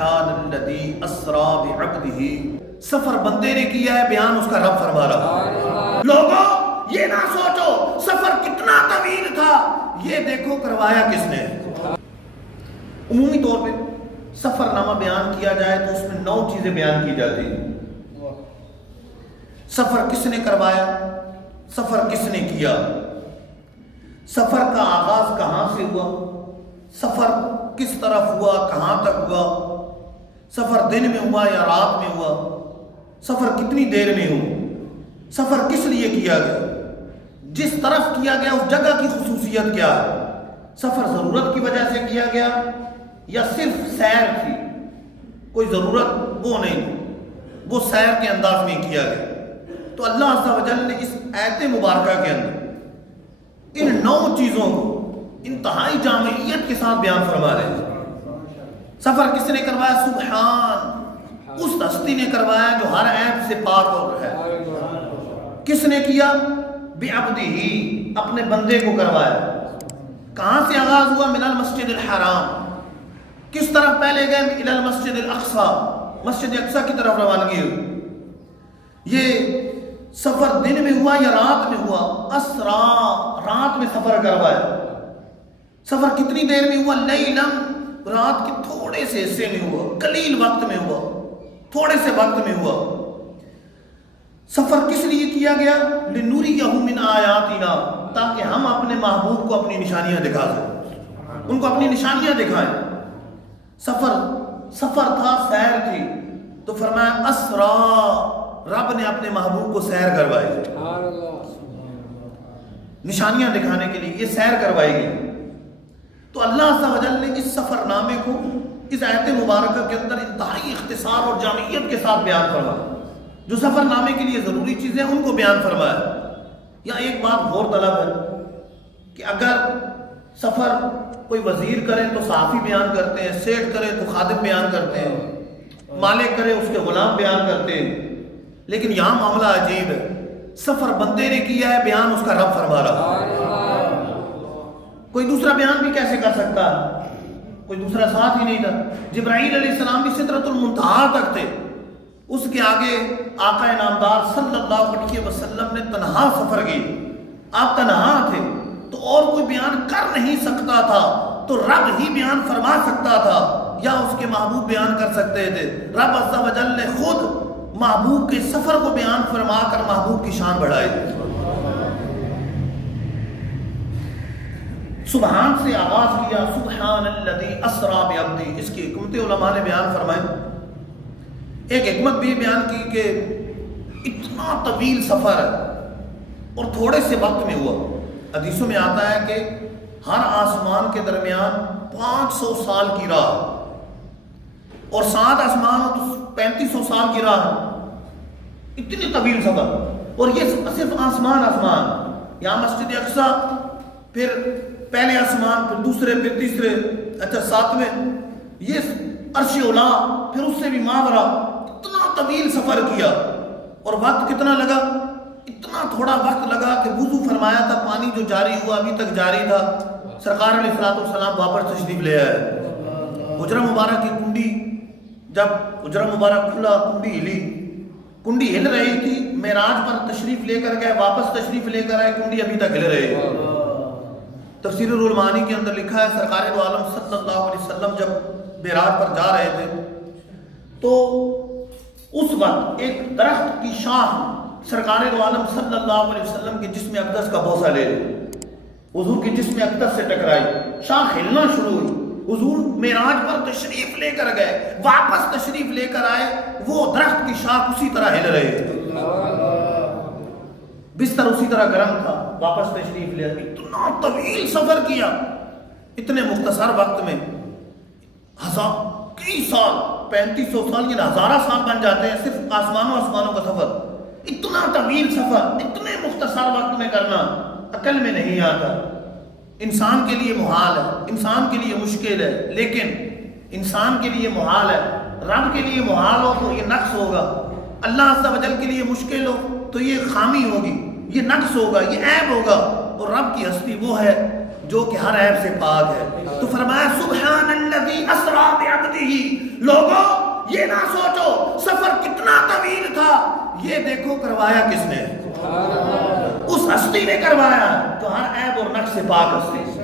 سبحان الذی اسرا بعبدہ، سفر بندے نے کیا ہے، بیان اس کا رب فرما رہا۔ لوگوں یہ نہ سوچو سفر کتنا طویل تھا، یہ دیکھو کروایا کس نے۔ عمومی طور پہ سفر نامہ بیان کیا جائے تو اس میں 9 چیزیں بیان کی جاتی ہیں۔ سفر کس نے کروایا، سفر کس نے کیا، سفر کا آغاز کہاں سے ہوا، سفر کس طرف ہوا، کہاں تک ہوا، سفر دن میں ہوا یا رات میں ہوا، سفر کتنی دیر میں ہوا، سفر کس لیے کیا گیا، جس طرف کیا گیا اس جگہ کی خصوصیت کیا ہے، سفر ضرورت کی وجہ سے کیا گیا یا صرف سیر تھی، کوئی ضرورت وہ نہیں، وہ سیر کے انداز میں کیا گیا۔ تو اللہ عز و جل نے اس آیت مبارکہ کے اندر ان 9 چیزوں کو انتہائی جامعیت کے ساتھ بیان فرما رہے ہیں۔ سفر کس نے کروایا؟ سبحان، اس ہستی نے کروایا جو ہر عیب سے پاک اور ہے۔ کس نے کیا؟ بعبدہ، اپنے بندے کو کروایا۔ کہاں سے آغاز ہوا؟ من المسجد الحرام، کس طرف پہلے گئے؟ الی المسجد الاقصی، مسجد اقصی کی طرف روانگی ہوئی۔ یہ سفر دن میں ہوا یا رات میں ہوا؟ اسرا، رات میں سفر کروایا۔ سفر کتنی دیر میں ہوا؟ لیلن، رات کے تھوڑے سے حصے میں ہوا، قلیل وقت میں ہوا، تھوڑے سے وقت میں ہوا۔ سفر کس لیے کیا گیا؟ لنُرِيَهُ مِنْ آیاتنا، تاکہ ہم اپنے محبوب کو اپنی نشانیاں دکھا سکیں، ان کو اپنی نشانیاں دکھائیں۔ سفر تھا، سیر تھی، تو فرمایا اسرا، رب نے اپنے محبوب کو سیر کروائی، نشانیاں دکھانے کے لیے یہ سیر کروائی گئی۔ تو اللہ عز و جل نے اس سفر نامے کو اس آیت مبارکہ کے اندر انتہائی اختصار اور جامعیت کے ساتھ بیان فرمایا۔ جو سفر نامے کے لیے ضروری چیزیں ان کو بیان فرمایا۔ یہاں ایک بات غور طلب ہے کہ اگر سفر کوئی وزیر کرے تو صحافی بیان کرتے ہیں، سیٹھ کرے تو خادم بیان کرتے ہیں، مالک کرے اس کے غلام بیان کرتے ہیں، لیکن یہاں معاملہ عجیب ہے۔ سفر بندے نے کیا ہے، بیان اس کا رب فرما رہا۔ کوئی دوسرا بیان بھی کیسے کر سکتا ہے؟ کوئی دوسرا ساتھ ہی نہیں تھا۔ جبرائیل علیہ السلام بھی سدرۃ المنتہا تک تھے، اس کے آگے آقا نامدار صلی اللہ علیہ وسلم نے تنہا سفر کی، آپ تنہا تھے تو اور کوئی بیان کر نہیں سکتا تھا، تو رب ہی بیان فرما سکتا تھا یا اس کے محبوب بیان کر سکتے تھے۔ رب عز و جل نے خود محبوب کے سفر کو بیان فرما کر محبوب کی شان بڑھائی۔ سبحان سے آغاز کیا، سبحان الذی اسرا بعبدہ، اس کی حکمت علماء نے بیان فرمائی۔ ایک حکمت بھی بیان کی کہ اتنا طویل سفر ہے اور تھوڑے سے وقت میں ہوا۔ حدیثوں میں آتا ہے کہ ہر آسمان کے درمیان 500 سال کی راہ، اور 7 آسمان تو 3500 سال کی راہ، اتنی طویل سفر، اور یہ صرف آسمان، یہاں مسجد اقصی، پھر پہلے آسمان، پھر دوسرے، پھر تیسرے، اچھا 7ویں، یہ عرش اولا، پھر اس سے بھی ماورا، اتنا طویل سفر کیا، اور وقت کتنا لگا؟ اتنا تھوڑا وقت لگا کہ وضو فرمایا تھا، پانی جو جاری ہوا ابھی تک جاری تھا، سرکار علیہ السلام واپس تشریف لے آئے۔ حجرہ مبارک کی کنڈی، جب حجرہ مبارک کھلا، کنڈی ہلی، کنڈی ہل رہی تھی، معراج پر تشریف لے کر گئے، واپس تشریف لے کر آئے، کنڈی ابھی تک ہل رہی ہے۔ تفسیر روح المعانی کے اندر لکھا ہے سرکار دو عالم صلی اللہ علیہ وسلم جب معراج پر جا رہے تھے تو اس وقت ایک درخت کی شاخ سرکار دو عالم صلی اللہ علیہ وسلم کے جسم اقدس کا بوسہ لے لی، حضور کے جسم اقدس سے ٹکرائی، شاخ ہلنا شروع ہوئی، حضور معراج پر تشریف لے کر گئے، واپس تشریف لے کر آئے، وہ درخت کی شاخ اسی طرح ہل رہے تھے، بستر اسی طرح گرم تھا، واپس تشریف لے آئے۔ اتنا طویل سفر کیا اتنے مختصر وقت میں، کئی سال، 3500 سال، یہ ہزارہ سال بن جاتے ہیں صرف آسمانوں کا سفر۔ اتنا طویل سفر اتنے مختصر وقت میں کرنا عقل میں نہیں آتا۔ انسان کے لیے محال ہے، انسان کے لیے مشکل ہے، لیکن انسان کے لیے محال ہے، رب کے لیے محال ہو تو یہ نقص ہوگا، اللہ عز و جل کے لیے مشکل ہو تو یہ خامی ہوگی، یہ نقص ہوگا، یہ عیب ہوگا، اور رب کی ہستی وہ ہے جو کہ ہر عیب سے پاک ہے. تو فرمایا سبحان الذی اسری بعبدہ. لوگوں یہ نہ سوچو سفر کتنا طویل تھا، یہ دیکھو کروایا کس نے؟ اس ہستی نے کروایا جو ہر عیب اور نقص سے پاک ہستی.